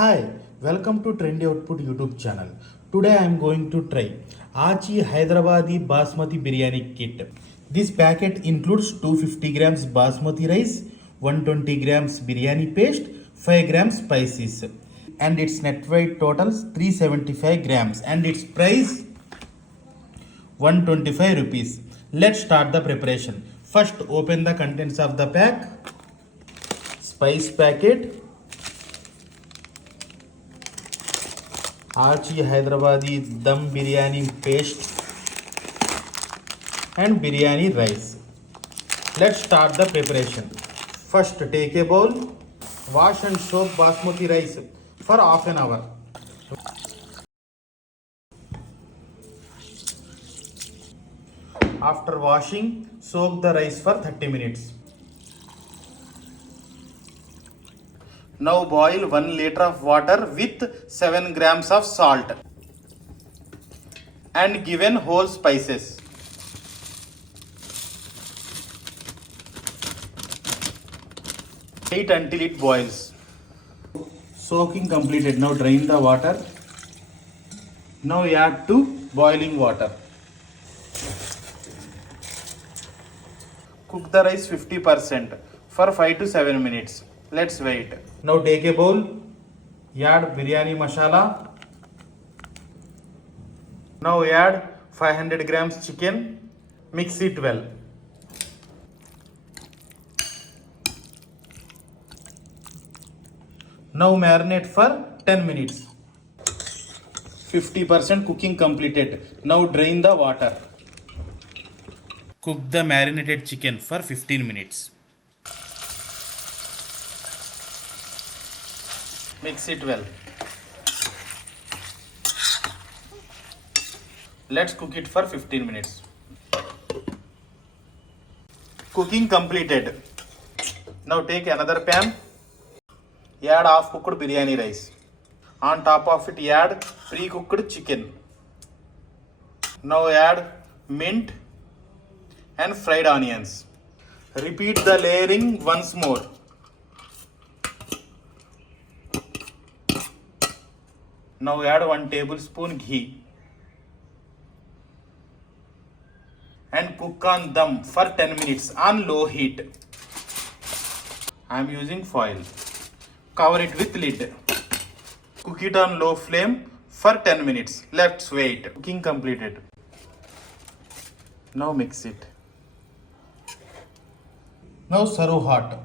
Hi, welcome to Trendy Output YouTube channel. Today I am going to try Aachi Hyderabadi Basmati Biryani Kit. This packet includes 250 grams basmati rice, 120 grams biryani paste, 5 grams spices, and its net weight totals 375 grams and its price 125 rupees. Let's start the preparation. First open the contents of the pack. Spice packet, Aachi Hyderabadi Dum Biryani paste and biryani rice. Let's start the preparation. First take a bowl, wash and soak basmati rice for half an hour. After washing, soak the rice for 30 minutes. Now boil 1 liter of water with 7 grams of salt and given whole spices. Wait until it boils. Soaking completed. Now drain the water. Now add to boiling water. Cook the rice 50% for 5 to 7 minutes. Let's wait. Now take a bowl, add biryani masala. Now add 500 grams chicken, mix it well. Now marinate for 10 minutes. 50% cooking completed. Now drain the water. Cook the marinated chicken for 15 minutes. Mix it well. Let's cook it for 15 minutes. Cooking completed. Now take another pan. Add half cooked biryani rice. On top of it add pre-cooked chicken. Now add mint and fried onions. Repeat the layering once more. Now add 1 tablespoon ghee and cook on dum for 10 minutes on low heat. I am using foil. Cover it with lid. Cook it on low flame for 10 minutes. Let's wait. Cooking completed. Now mix it. Now serve hot.